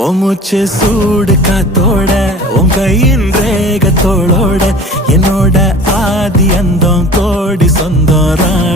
ஓ மூச்சு சூடு காத்தோட உன் கையின் ரேகத்தோளோட என்னோட ஆதி அந்தம் கோடி சொந்தம்